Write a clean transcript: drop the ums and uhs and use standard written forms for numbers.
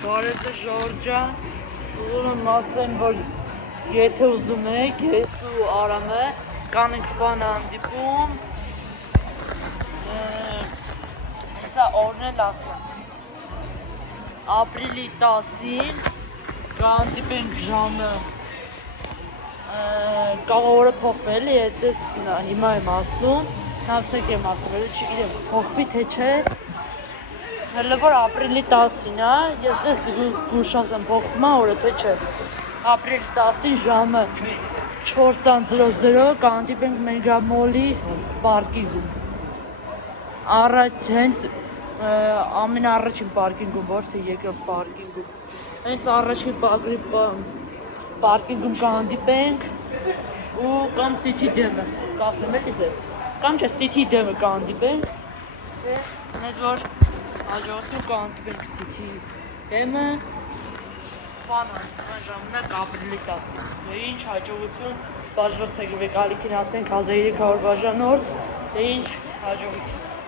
Բարեձե Ժորժան, ուզում ասեմ, որ եթե ուզում եք, ես ու Արամը կանենք բան հանդիպում, հեսա օրն էլ ասեմ, ապրիլի 10-ին կհանդիպենք ժամը, կարող օրը փոխվել է, ես ձեզ հիմա եմ ասում, նավսեք եմ ասում, էլ չգիտեմ, փոխվի թե չէ, հələ որ ապրիլի 10-ին է, ես ձեզ գուշած եմ փոխվում է օրը թե չէ, ապրիլի 10-ին ժամը 4:00 կհանդիպենք Մեգամոլի պարկինգում, հենց ամենաառաջին պարկինգում, ոչ թե երկրորդ պարկինգում, հենց առաջին պարկինգում կհանդիպենք ու կամ City դեմը, կասեմ էլի ձեզ, կամ չէ City դեմը կհանդիպենք, մեզ որ հաջողություն կհանդիպենք City դեմը, բան հանդիպան ժամանակ ապրիլի 10-ին, դե ինչ հաջողություն, բաժվրցեք եք ալիքին ասենք 1300 բաժանորդ, դե ինչ հաջողություն։